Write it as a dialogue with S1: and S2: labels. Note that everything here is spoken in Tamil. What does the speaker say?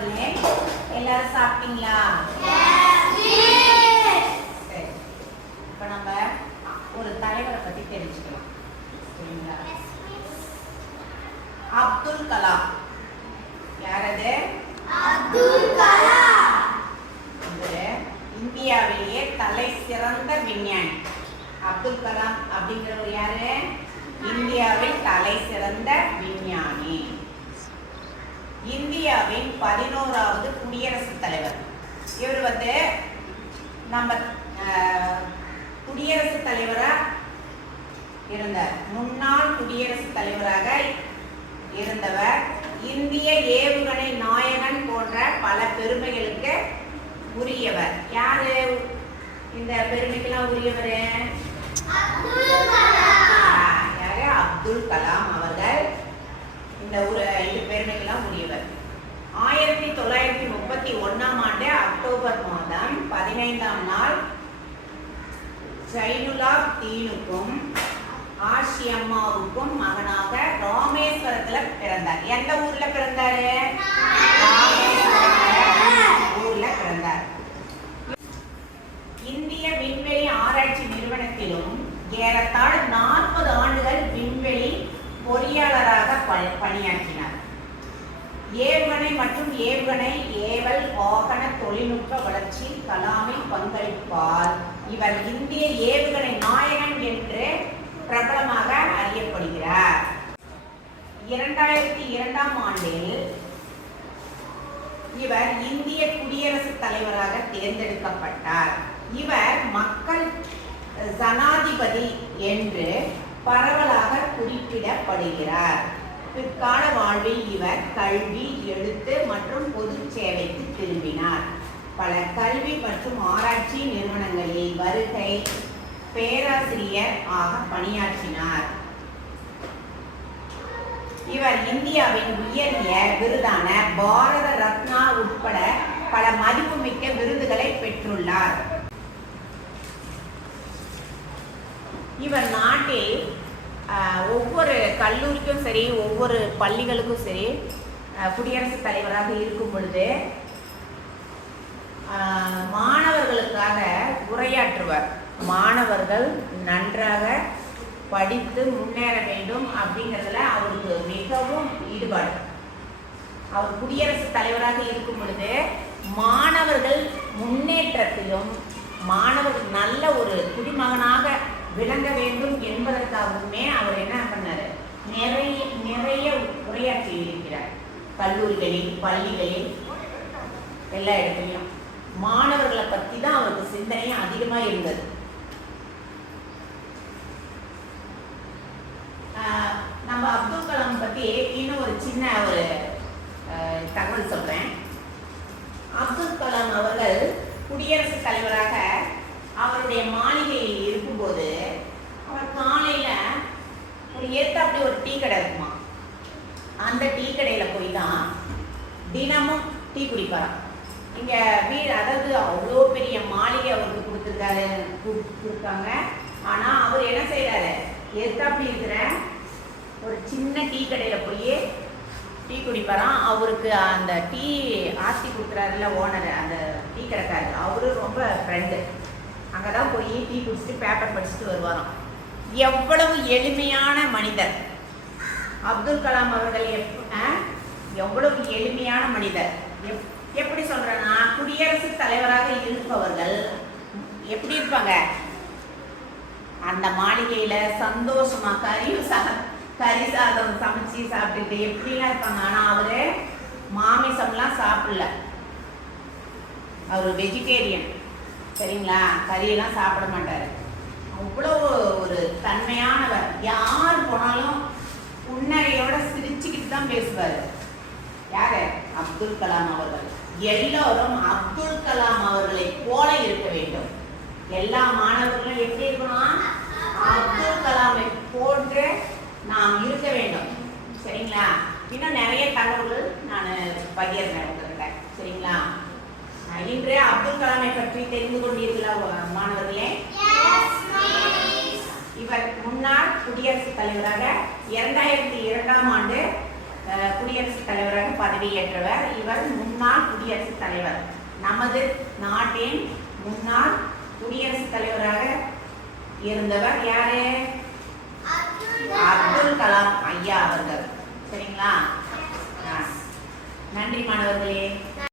S1: மாணவர்களே எல்லாரும் சாப்பிட்டீங்களா? சரி. இப்போ நம்ம ஒரு தலைவரை பத்தி தெரிஞ்சுக்கலாம். சரிங்களா? அப்துல் கலாம். யார் அது இவரு இந்தியாவிலேயே தலை சிறந்த விஞ்ஞானி. அப்துல் கலாம் அப்படிங்கிறவர் யாரு? இந்தியாவின் தலை சிறந்த விஞ்ஞானி. இந்தியாவின் பதினோராவது குடியரசுத் தலைவர். இவர் வந்து நம்ம குடியரசுத் தலைவராக இருந்தார். முன்னாள் குடியரசுத் தலைவராக இருந்தவர் இந்திய ஏவுகணை நாயகன் போன்ற பல பெருமைகளுக்கு உரியவர். யாரு? இந்த பெருமைக்கெல்லாம் உரியவர் யாரு அப்துல் கலாம் அவர்கள் இந்த ஒரு இந்த பெருமைக்கெல்லாம் உரியவர் ஆயிரத்தி தொள்ளாயிரத்தி முப்பத்தி ஒண்ணாம் ஆண்டு அக்டோபர் மாதம் பதினைந்தாம் நாள் ஜைனுலா தீனுக்கும் ஆஷி அம்மாவுக்கும் மகனாக ராமேஸ்வரத்துல பிறந்தார். எந்த ஊர்ல பிறந்தாரு? ஊர்ல பிறந்தார். இந்திய விண்வெளி ஆராய்ச்சி நிறுவனத்திலும் ஏறத்தாழ நாற்பது ஆண்டுகள் விண்வெளி பொறியாளராக பணியாற்றினார். ஏவுகணை மற்றும் ஏவுகணை ஏவல் வாகன தொழில்நுட்ப வளர்ச்சியில் கலாமின் பங்களிப்பார் இவர் இந்திய ஏவுகணை நாயகன் என்று பிரபலமாக அறியப்படுகிறார். இரண்டாயிரத்தி இரண்டாம் ஆண்டில் இவர் இந்திய குடியரசுத் தலைவராக தேர்ந்தெடுக்கப்பட்டார். இவர் மக்கள் ஜனாதிபதி என்று பரவலாக குறிப்பிடப்படுகிறார். பிற்கால வாழ்வில் இவர் கல்வி எழுத்து மற்றும் பொது சேவைக்கு திரும்பினார். பல கல்வி மற்றும் ஆராய்ச்சி நிறுவனங்களில் வருகை பேராசிரியர் ஆக பணியாற்றினார். இவர் இந்தியாவின் உயரிய விருதான பாரத ரத்னா உட்பட பல மதிப்புமிக்க விருதுகளை பெற்றுள்ளார். இவர் நாட்டில் கல்லூரிக்கும் சரி ஒவ்வொரு பள்ளிகளுக்கும் சரி குடியரசுத் தலைவராக இருக்கும் பொழுது ஆஹ், மாணவர்களுக்காக உரையாற்றுவர். மாணவர்கள் நன்றாக படித்து முன்னேற வேண்டும் அப்படிங்கிறதுல அவருக்கு மிகவும் ஈடுபாடு. அவர் குடியரசுத் தலைவராக இருக்கும் பொழுது மாணவர்கள் முன்னேற்றத்திலும் மாணவர்கள் நல்ல ஒரு குடிமகனாக விளங்க வேண்டும் என்பதற்காகவுமே அவர் நிறைய நிறைய உரையாற்றி இருக்கிறார். கல்லூரிகளில் பள்ளிகளில் எல்லா இடத்துலையும் மாணவர்களை பற்றி தான் அவருக்கு சிந்தனையும் அதிகமாக இருந்தது. ஆஹ் நம்ம அப்துல் கலாம் பற்றி இன்னும் ஒரு சின்ன ஒரு தகவல் சொல்கிறேன் அப்துல் கலாம் அவர்கள் குடியரசுத் தலைவராக அவருடைய மாளிகையில் ஏற்ற அப்படி ஒரு டீ கடை இருக்குமா? அந்த டீ கடையில் போய் தான் தினமும் டீ குடிப்பாராம் இங்கே வீடு அதாவது அவ்வளோ பெரிய மாளிகை அவருக்கு கொடுத்துருக்காரு கொடுத்துருக்காங்க ஆனால் அவர் என்ன செய்கிறாரு ஏத்தாப்படி இருக்கிற ஒரு சின்ன டீ கடையில் போய் டீ குடிப்பாராம். அவருக்கு அந்த டீ ஆசி கொடுக்குறாருல ஓனர் அந்த டீ கடைக்காரர். அவரும் ரொம்ப ஃப்ரெண்டு அங்கே தான் போய் டீ குடிச்சிட்டு பேப்பர் படிச்சுட்டு வருவாராம். எவ்வளவு எளிமையான மனிதர். அப்துல் கலாம் அவர்கள் எப் ஆ? எவ்வளவு எளிமையான மனிதர். எப் எப்படி சொல்றேன்னா குடியரசுத் தலைவராக இருப்பவர்கள் எப்படி இருப்பாங்க? அந்த மாளிகையில சந்தோஷமா கறி சா கறி சாதம் சமைச்சு சாப்பிட்டுட்டு எப்படிலாம் இருப்பாங்க? ஆனா அவரு மாமிசம்லாம் சாப்பிடல. அவர் வெஜிடேரியன் சரிங்களா? கறியெல்லாம் சாப்பிட மாட்டாரு. அவ்வளோ ஒரு தன்மையானவர். யார் போனாலும் புன்னகையோட சிரிச்சுக்கிட்டு தான் பேசுவார். யாரு? அப்துல் கலாம் அவர்கள். எல்லோரும் அப்துல் கலாம் அவர்களை போல இருக்க வேண்டும். எல்லா மாணவர்களும் எப்படி இருக்கணும்? அப்துல் கலாமை போன்று நாம் இருக்க வேண்டும். சரிங்களா? இன்னும் நிறைய தகவல்கள் நான் பகிர்றேன் உங்ககிட்ட. சரிங்களா? இன்று அப்துல் கலாமை பற்றி தெரிந்து கொண்டீர்களா மாணவர்களே இவர் முன்னாள் குடியரசுத் தலைவராக இரண்டாயிரத்தி இரண்டாம் ஆண்டு குடியரசுத் தலைவராக பதவி பதவியேற்றவர். இவர் முன்னாள் குடியரசுத் தலைவர். நமது நாட்டின் முன்னாள் குடியரசுத் தலைவராக இருந்தவர் யாரு? அப்துல் கலாம். ஐயா அவர்கள். சரிங்களா. நன்றி மாணவர்களே.